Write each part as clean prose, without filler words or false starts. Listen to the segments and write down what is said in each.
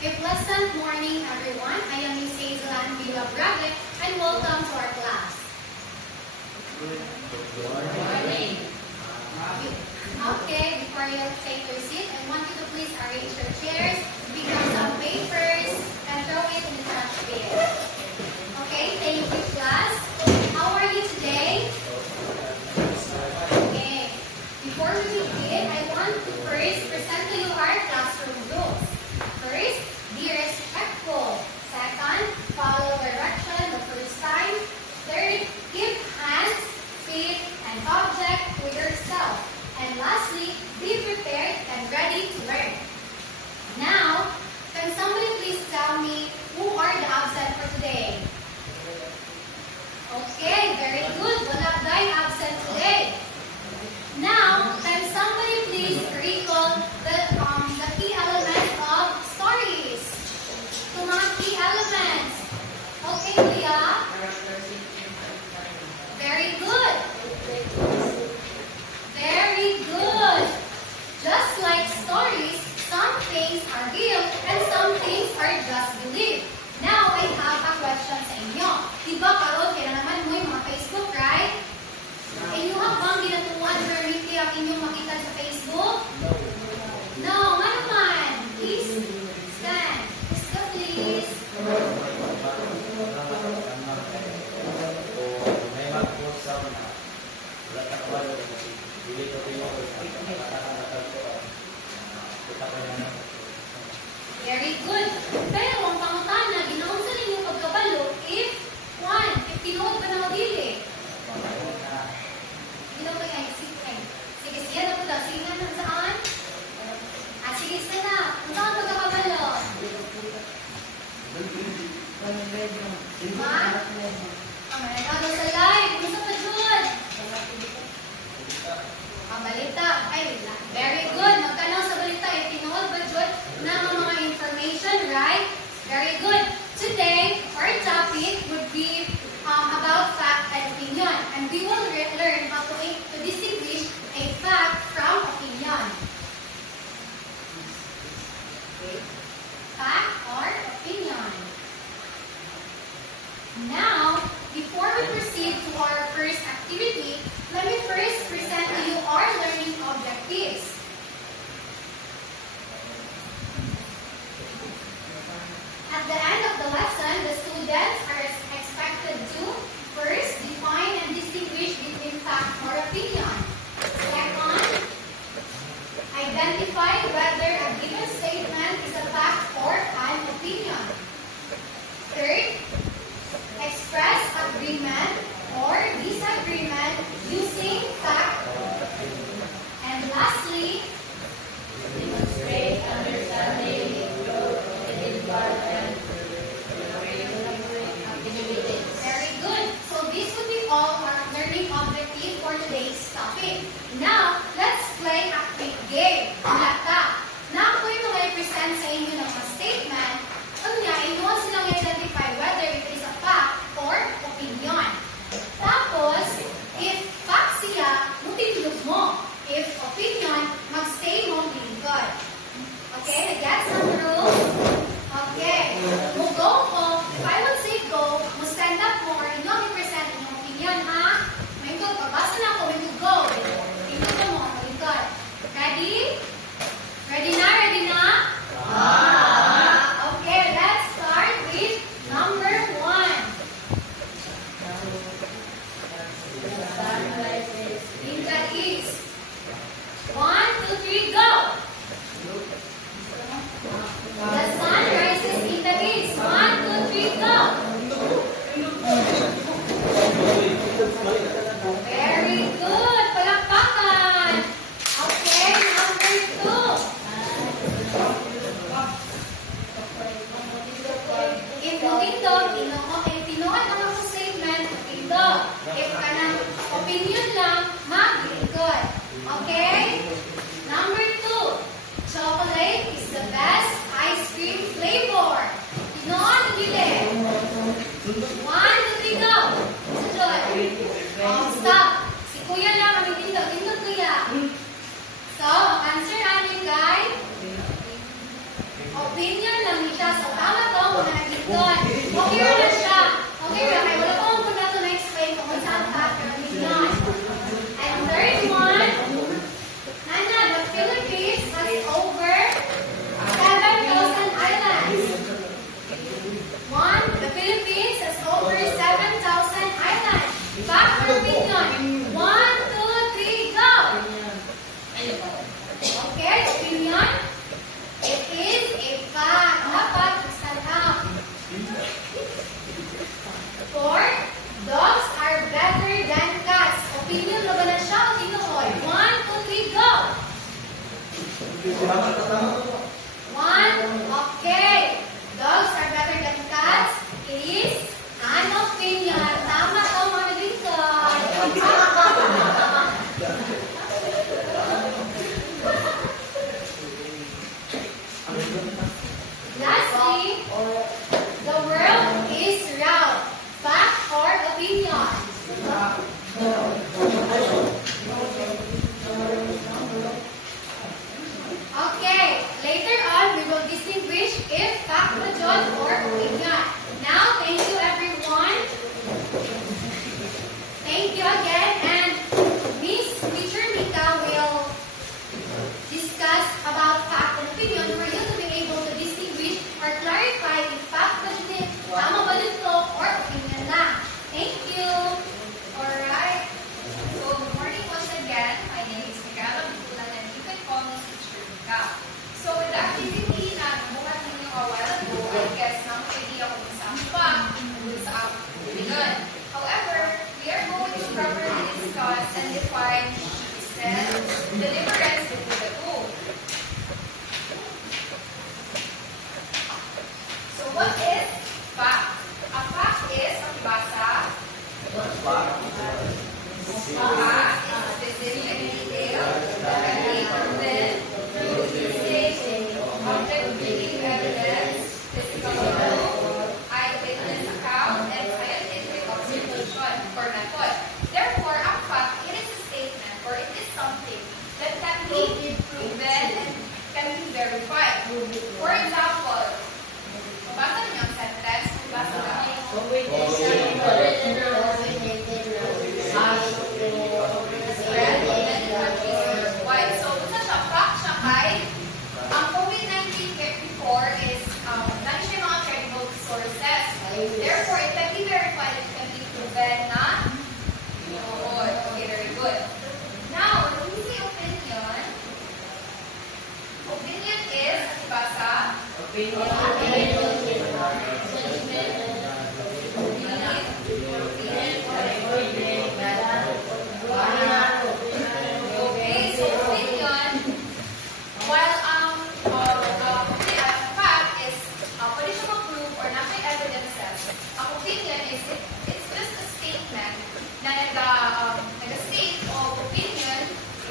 A pleasant morning, everyone. I am Miss Hazelan Villa Braga, and welcome to our class. Good morning. Okay, before you take your seat, I want you to please arrange your chairs, pick up some papers, and throw it in the trash bin. Okay, thank you, class. How are you today? Okay, before we begin, I want to first present to you our classroom rules. First, be respectful. Second, follow direction the first time. Third, keep hands, feet, and object to yourself. And lastly, be prepared and ready to learn. Now, can somebody please tell me who are the absent for today? Okay, very good. Wala tayong absent today. Now, can somebody please recall the key elements of stories? The mga key elements. Okay, Leah? Very good. Very good. Just like stories, some things are real and some things are just believed. Now, I have a question sa inyo. Diba karon kaya naman mo yung mga Facebook, right? Inyo bang ginatuan permanently ang inyong makita sa Facebook? No. Nga naman. Please stand. Stand, please. Very good. Pero ang pangutana, ginaunsa ninyo pagkabalo if tinuod ba na mabili? Ginaw ba yan? Sige, siya na po daw. Sige na saan? Sige, isa na. Ang saan pagkakabalo? Ma? Ang managado sa live. Kumusta pa, Jud? Ang balita. Ay, very good. Magkanaw sa balita. Tinuod ba, Jud? Na mga information, right? Very good. Today, our topic would be about fact and opinion. And we will learn how to distinguish a fact from opinion. Fact or opinion. Now, before we proceed to our first activity, let me first present to you our learning objectives. At the One. Okay. Dogs are better than cats. It is an opinion. Tama to mga lingkod. Lastly, the world is round. Fact or opinion? Okay, later on we will distinguish if fact or opinion. Now, thank you everyone. Thank you again, and Miss Teacher Mika will discuss about fact and opinion for you to be able to distinguish or clarify if fact ba din, tama ba dito, or opinion lang. Thank you. Alright. So, good morning once again. My name is Miguel Abdullah and you can call me Teacher Mika. So, with the activity na nabuhat ninyo a while ago, I guess na may idea kung saan fact kung saan opinion. However, we are going to properly discuss and define the difference between the two. So, what is fact? A fact is magbasa. Fact is specific and detailed, that can be proven through using objective evidence, physical proof, eyewitness account, and scientific observation or method. Therefore, a fact, it is a statement or it is something that can be proven and can be verified. For example, mabasa niyo ang sentence, mabasa namin. So, kung sa fact siya kay, ang COVID-19 before is, dahil siya mga credible sources. Therefore, it can be verified, it can be proven na, okay, very good. Now, when we say opinion is, basa, okay, so opinion, while fact is pwede siya ma-prove or na may evidences, ang opinion is it's just a statement na nag-state of opinion,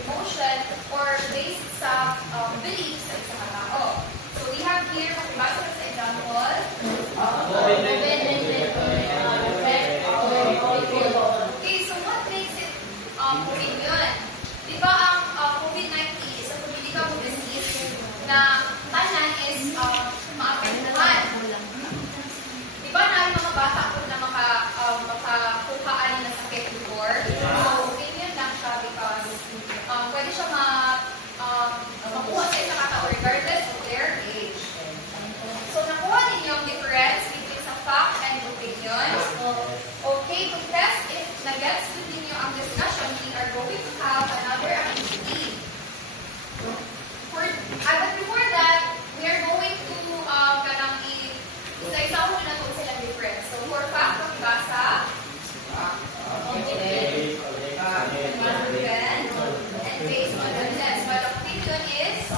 emotion, or based sa beliefs sa isang tao. So we have here, makibasa sa example, okay, so what makes it opinion? Di ba ang COVID-19 is a communicable disease na tanan is maapektuhan. Di ba namin mga bata po na makakuhaan na sakit before? So opinion lang siya because pwede siya makuha sa isang katao regardless of their age. So nakuha ninyo ang difference between sa fact and opinion. Okay, to test if na-gets with ninyo ang discussion, we are going to have another activity. But before that, we are going to isa-isa ko na kung silang difference. So for fact, magbasa. Okay. And based on evidence. But opinion is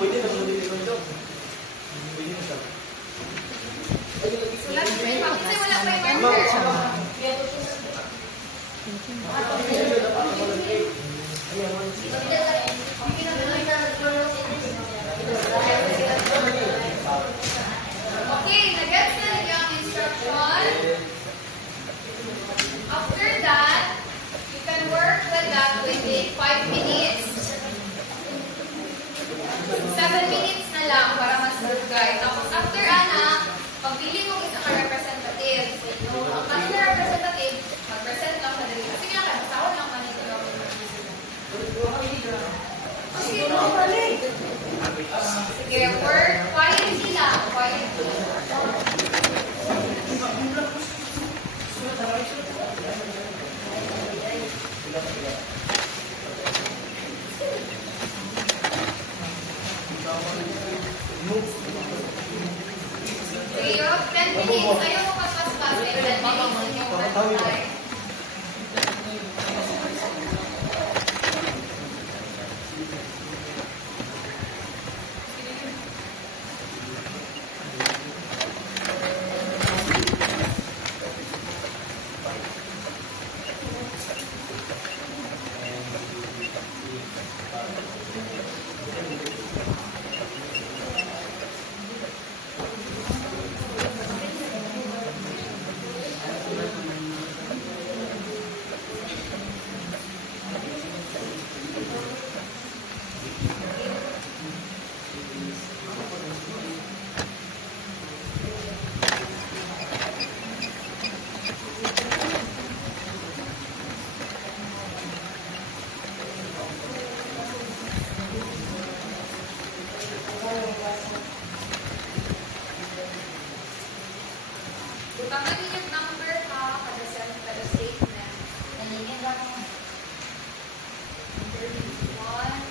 Sulat mo yung kasi wala pa yung marker. Okay, nag-gets na niyo ang instruction. After that, you can work with that within 5 minutes. 7 minutes na lang para mas lugay. Tapos after ana, pagpili mo isang representative. So, ang kanila representative, mag-present lang sa dali. Sige lang, kasawal lang kanito lang. Sige, work quietly lang. Quietly. Okay, you have 10 minutes. Ayaw mo paspas-pas. May 10 minutes in your work time. Butangan ninyo yung number ha, kada statement. Naningin lang mo. 31.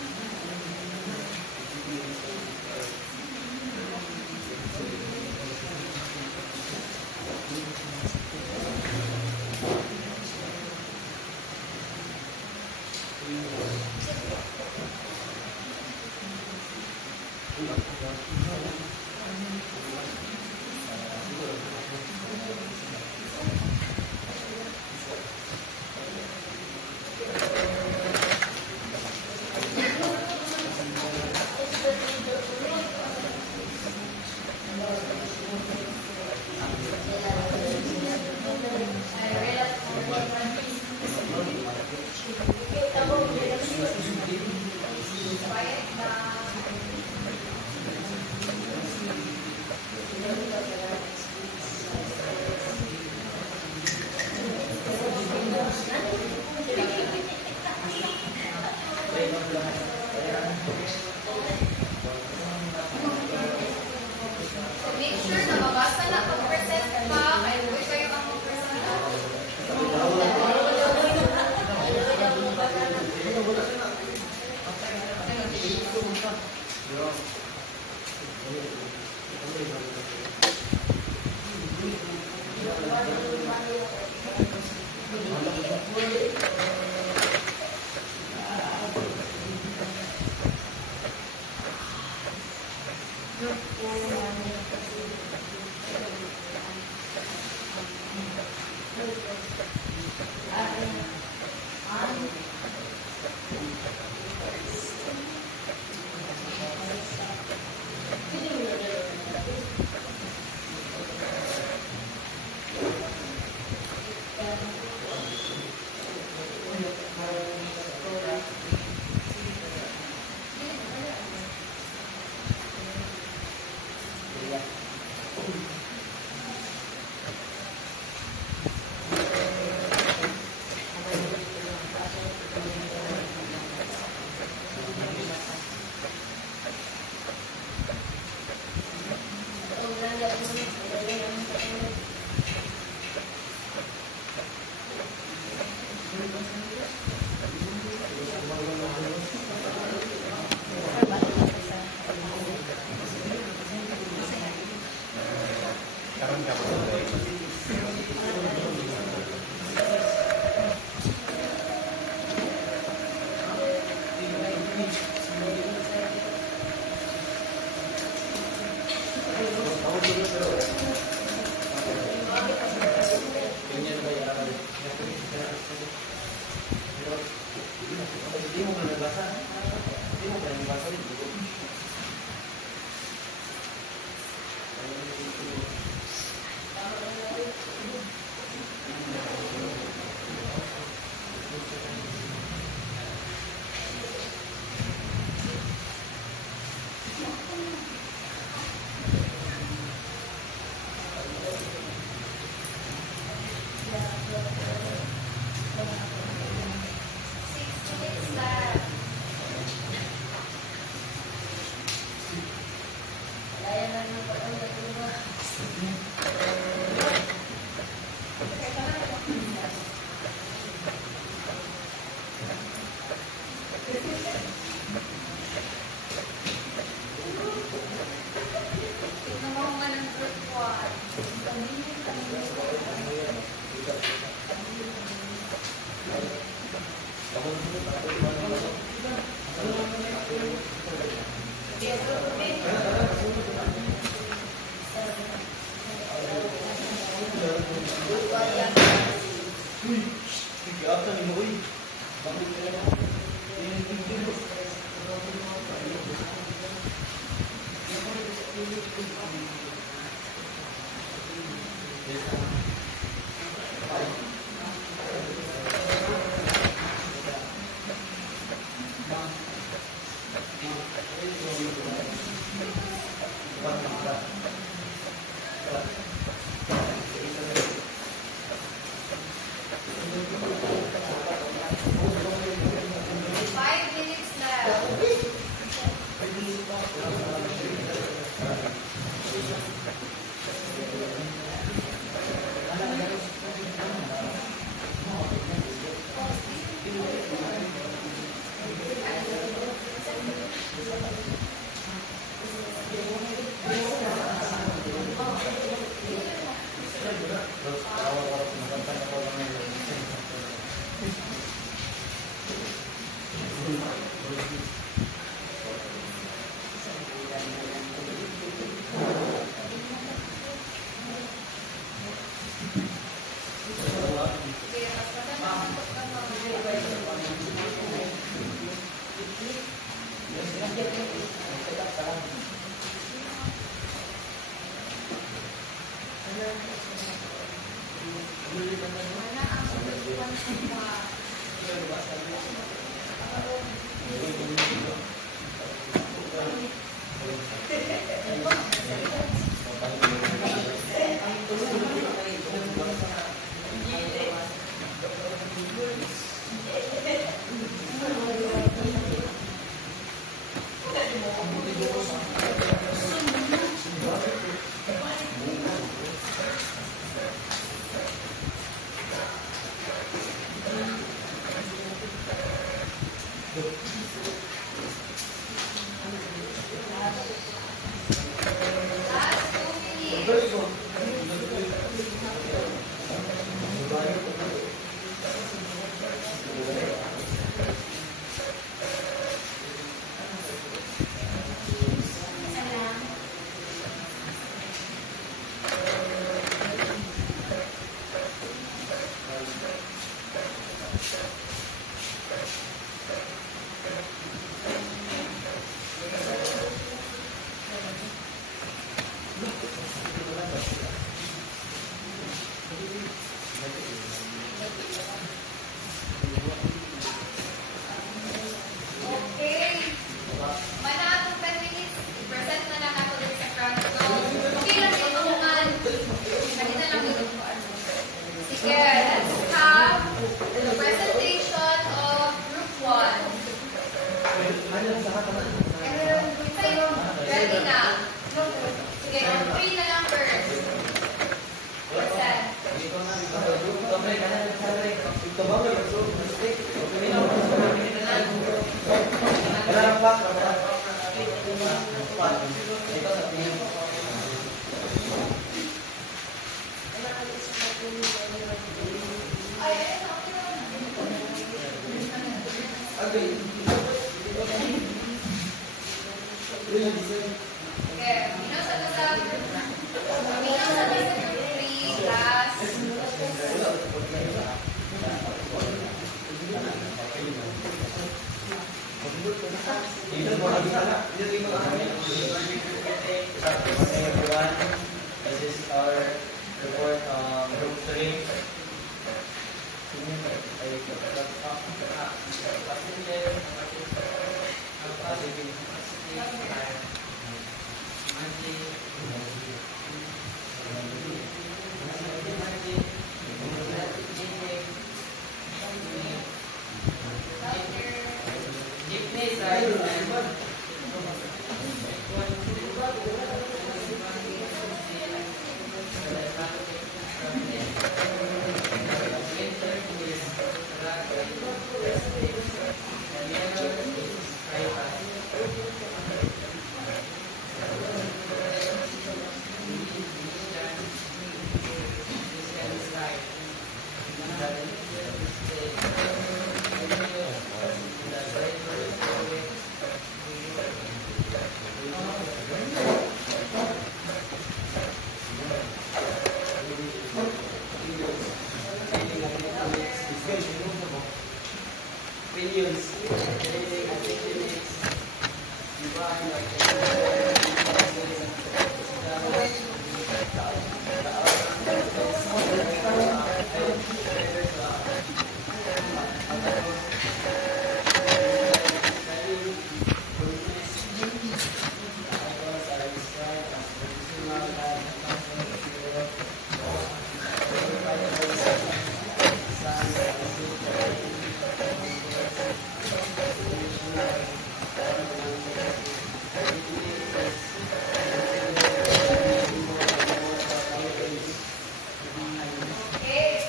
Okay,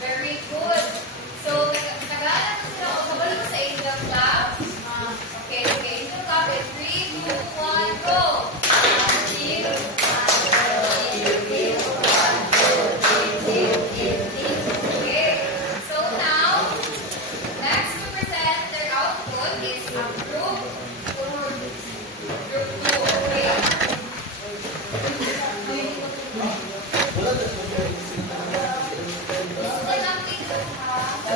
very good. So, nag-aaral na sila o kabalo mo sa Angel Club? Okay, Angel Club in 3, 2, 1, go! Okay, so now, next to present their output is a group 2, okay? Isulat lang dito, ha?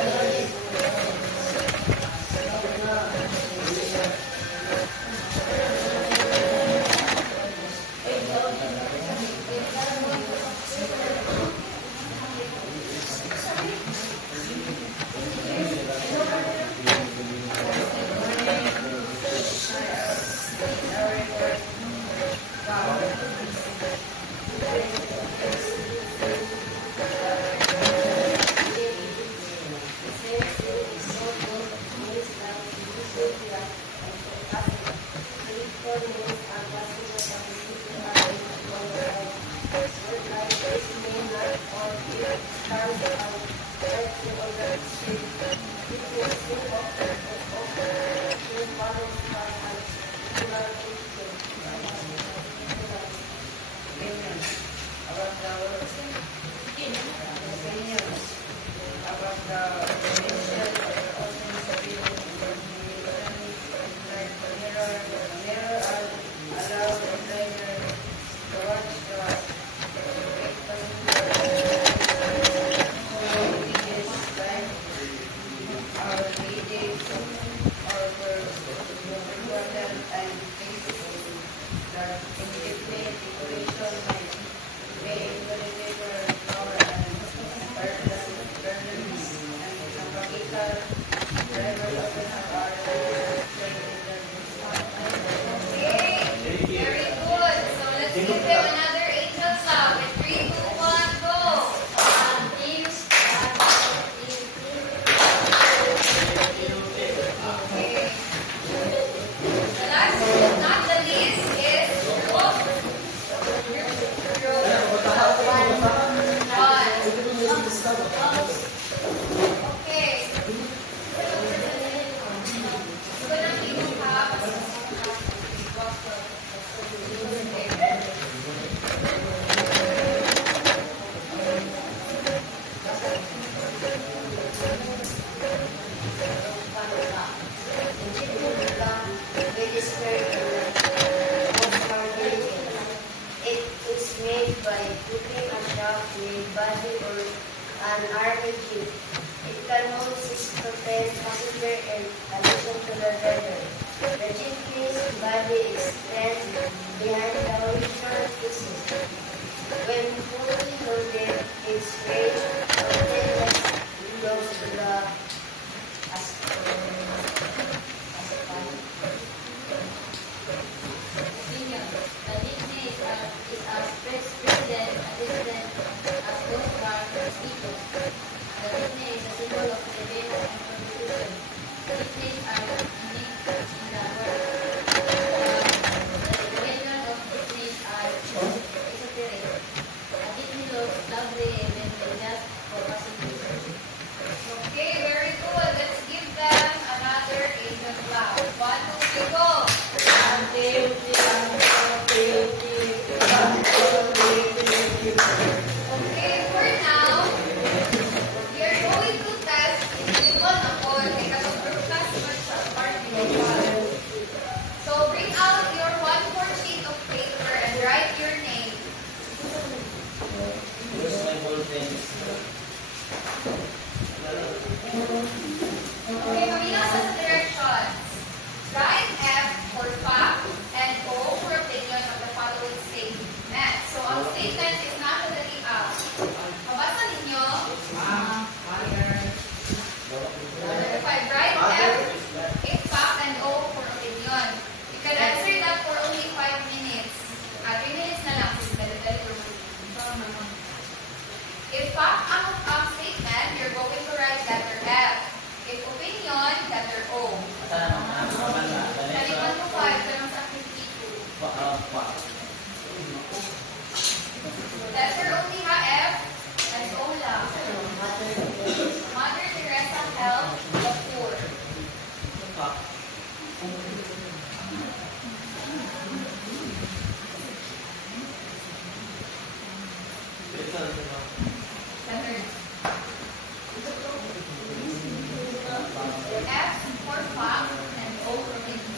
F for fact, and O for opinion.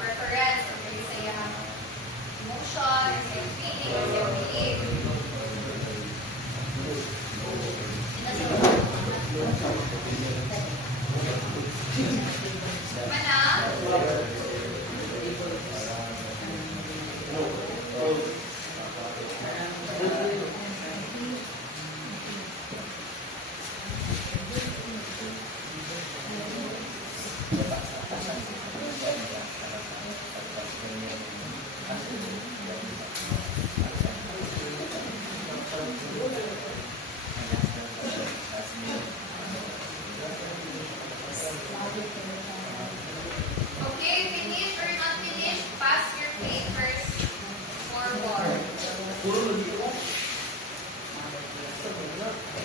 Preference or maybe sa iyang emotion, sa iyang feeling, or sa iyang belief. Okay, finish or not finish, pass your papers forward.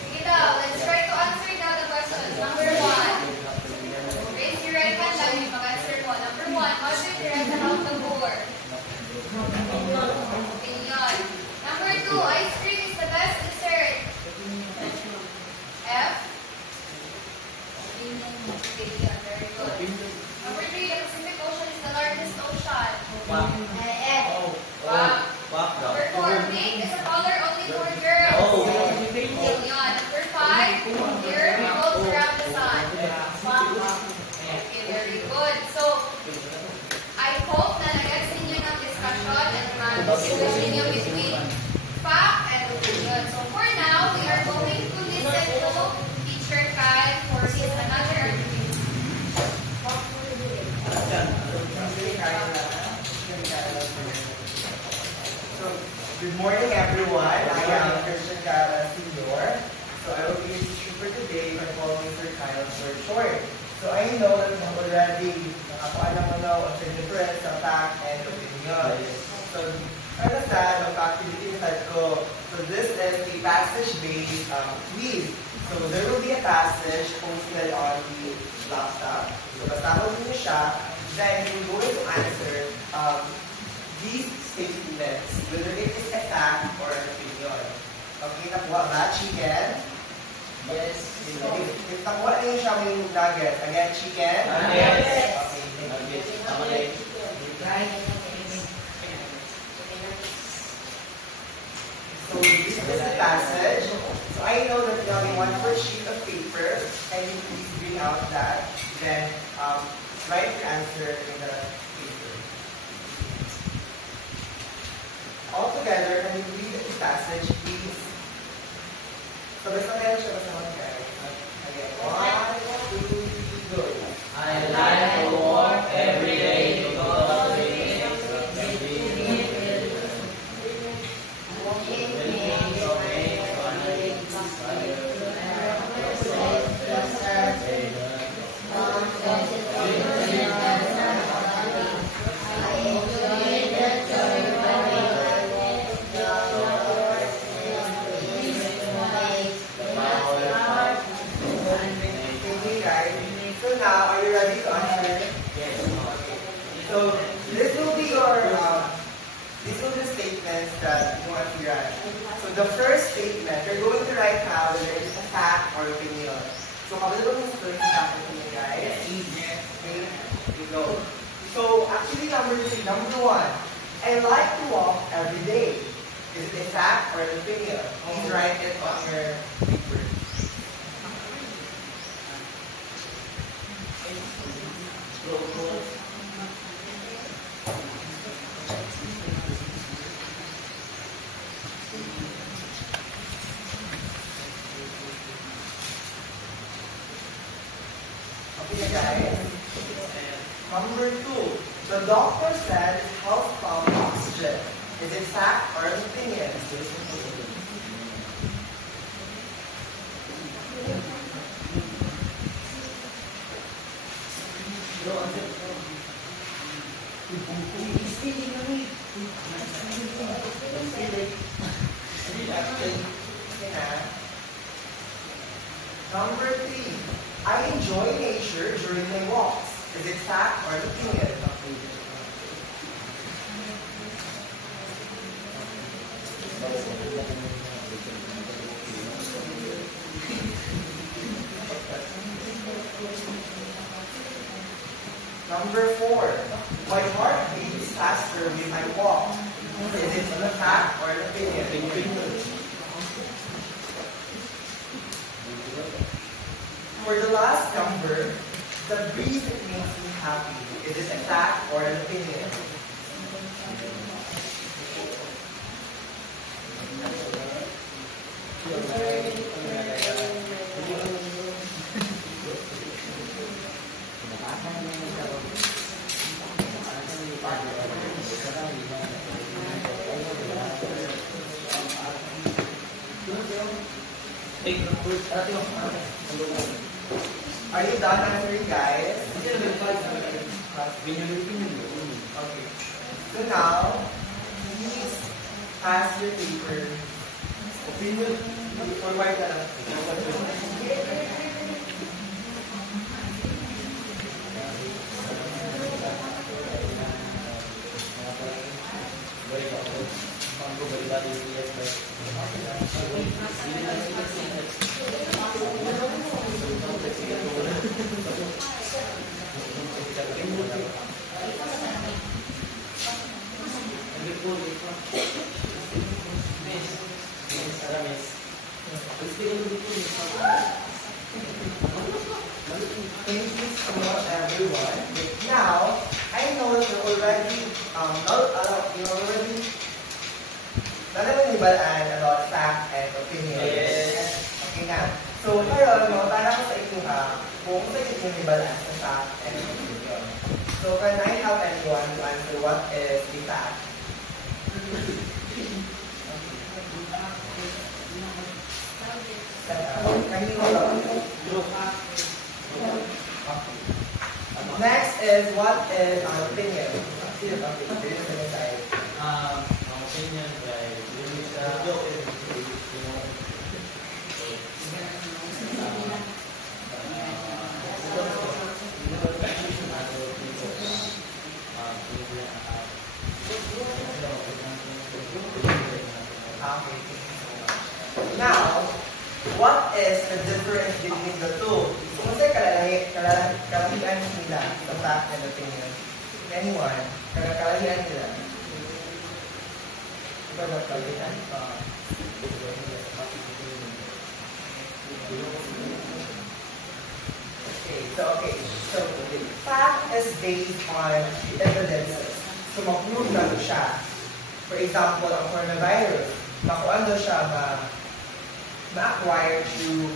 Sige daw, let's try to answer now the questions. Number 1. Raise your right hand lang yung mag-answer mo. Number 1, how should you write out the board? Opinion. Number 2, ice cream is the best dessert. F. Opinion, very good. Number 3, the Pacific Ocean is the largest ocean. Wow. Number 4, pink is a color only for girls. Opinion. Number 5, the earth revolves around the sun. Okay, very good. So, I hope na nag-gets ninyo ng discussion and mag-discuss ninyo between fact and opinion. So, for now, we are going to listen to Teacher Kai for his another argument. So, good morning everyone. I am Christian Cara Senior. So I will be your teacher for today by calling Sir Kyle for short. So I know that you have already nakapaalam mo na ang difference sa fact and opinion. So, understand ang activity set ko. So this is a passage-based quiz. So there will be a passage posted on the laptop. So basahin niyo siya. Then you're going to answer these statements, whether it is a fact or an opinion. Okay, nakuha ba? Chicken? Yes. If nakuha niyo siya may nugget, again, chicken? Yes. Okay. So this is the passage. So I know that you only one first sheet of paper, and you please bring out that. Then write your answer in the paper. All together, when you read the passage, please. So basta meron siya basta mga guys. Again, 1, 2, 3, go. I like to walk every day because it makes me So now, are you ready to answer? Yes. Okay. So this will be your these will be the statements that you want to write. So the first statement, you're going to write now whether it's a fact or opinion. So kabalo mo sa story sa akin niyo guys. Okay, here you go. So actually number 1, I like to walk every day. Is it a fact or an opinion? Please write it on your paper. Okay, guys. Number 2. The doctor said it helps pump oxygen. Is it fact or an opinion? Number 3. I enjoy nature during my walks. Is it fact or an opinion? Number 4. My heart beats faster when I walk. Is it a fact or an opinion? For the last number, the breeze makes me happy. Is it a fact or an opinion? Are you done answering, guys? Okay. So now, please pass your paper. Forward ka lang. Thank you so much, everyone. Now, I know that you're already, nalalaman about fact and opinion. Yes. Okay na. So, ngayon, para ko sa inyo kung sa inyo nibalaan sa fact and opinion. So, can I help anyone to answer what is the fact? Next is what is our opinion? Ang opinion ay dili sa Now, what is the difference between the two? Kung sa'yo kalalahian nila sa fact and opinion? Anyone? Kalalahian nila? Ikaw ba kalalahian? Okay. So, fact is based on evidences. So, mag-prove na siya. For example, ang coronavirus, makuan daw siya ma-acquire through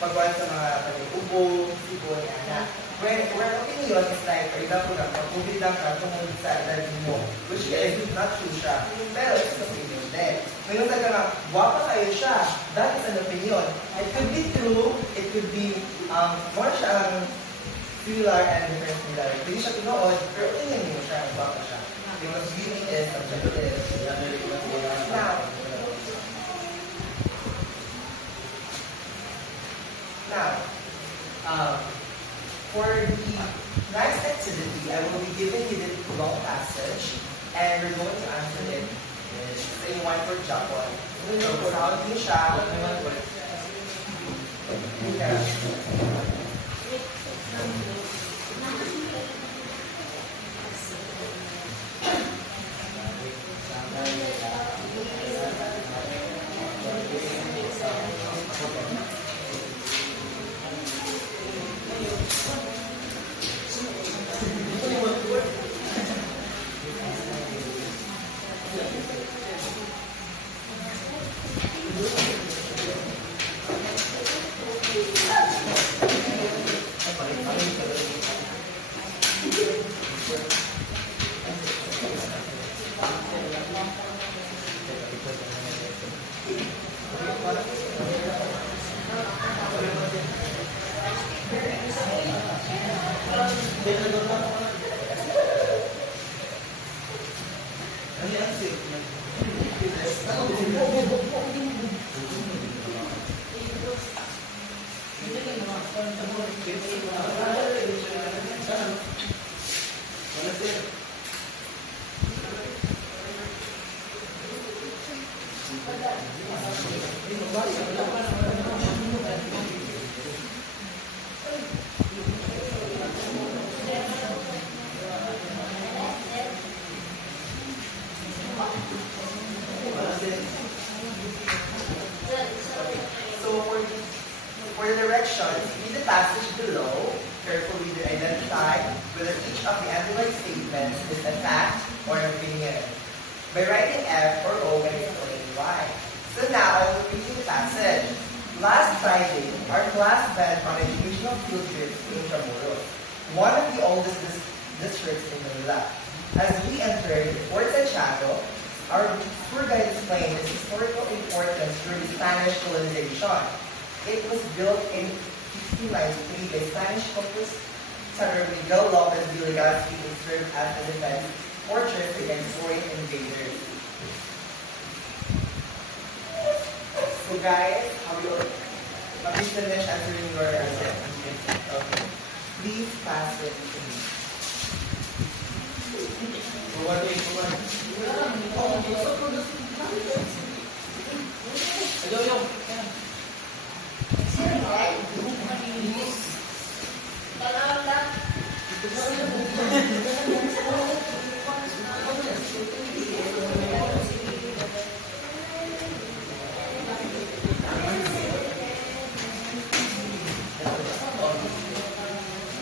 pagkuhan sa mga ubo, sipon, anak. Where opinion is like, for example, pag-COVID lang ka tungkol sa allergy mo, which is not true siya. Pero it's an opinion din. Ngayon sa ka wapa kayo siya, that is an opinion. It could be true, it could be, more siya ang similar and different similar. Hindi siya tinood, pero opinion mo siya, wapa siya. Because beauty is subjective. Now, for the next activity, I will be giving you the long passage, and we're going to answer it sa inyong for Japan. So, sound niyo siya. So for the directions, read the passage below. Carefully identify whether each of the underlined statements is a fact or an opinion. By writing F or O and explaining why. So now I will read the passage. Last Friday, our class went on educational field trip to Intramuros, one of the oldest districts in Manila. As we entered Fort Santiago, our tour guide explained its historical importance during Spanish colonization. It was built in 1593 by Spanish conquistador Miguel Lopez de Legazpi and served as a defense fortress against foreign invaders. So guys, have you finished answering your answer? Okay. Please pass it to me.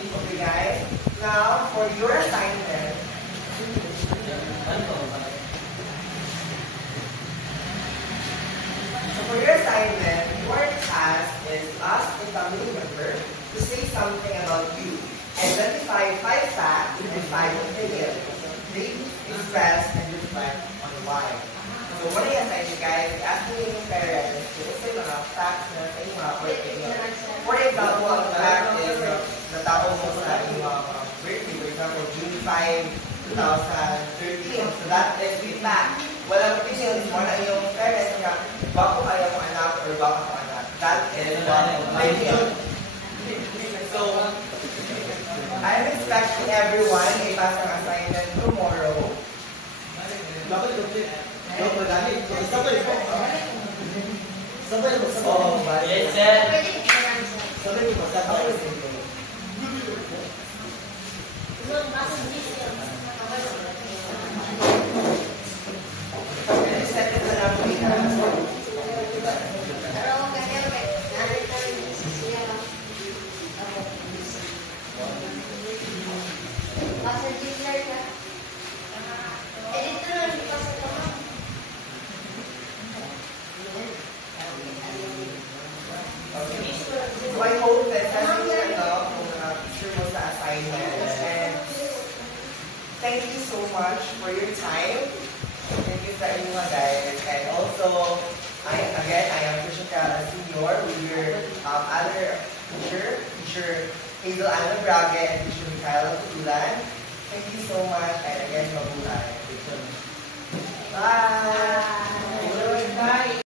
Okay guys, now for your assignment, your task is to ask a family member to say something about you. Identify 5 facts and 5 opinions. They express and reflect on why. So what I assign you guys, ask your parents to say mga facts na sa inyo mga opinion. For example, ang fact is natao mo sa inyong birthday. For example, June 5, 2013. So that is a fact. Walang opinions mo na iyong parents na bako kaya mo anak or bako mo anak. That is one opinion. So, I'm expecting everyone to pass ang assignment tomorrow. Yes, sir. So I hope that sabi nyo kung sure mo sa assignment. And thank you so much for your time. Thank you sa inyo guys. And also, I am Christian Carla Senior with your other teacher Hazel Ana Braga and teacher Michaela Tulan. Thank you so much and again, mabuhay. Bye!